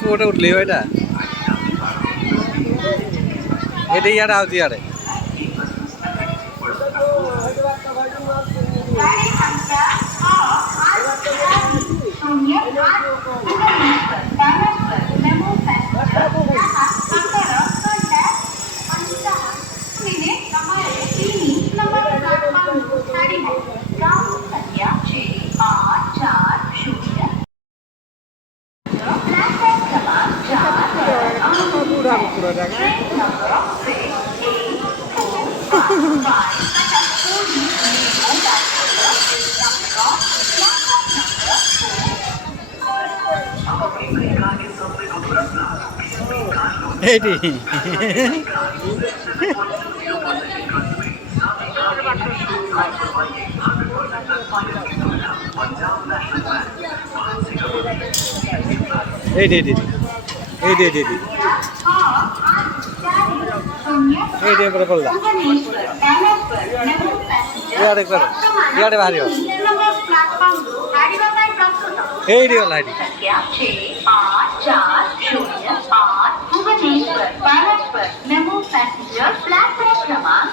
কোটে উঠলি ওইটা এটা ইয়ারে আউতি ইয়ারে এইটি এইটি এইটি এইটি এইটি এইটি পরে পড়লা ইয়ারে করো ইয়ারে বাহারিও এইটি वाला आईडी Bhubaneswar Balaspur MEMU passenger platform क्रमांक